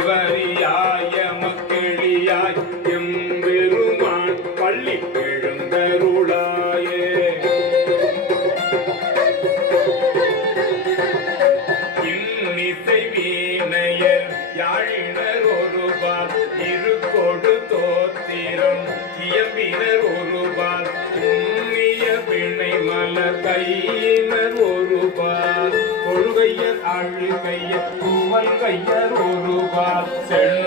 வரியாய மக்களியாய் எம்பெருமான் பள்ளி எழுந்தருளாயே இன்னிசை வீணையர் யாழினர் ஒருபால் இருக்கொடு தோத்திரம் இயம்பினர் ஒருபால் உண்ணிய வினை மலர் கையினர் ஒருபால் கொள்கையர் அழுகையர் பூவல் கையர் ஒருபால் செல்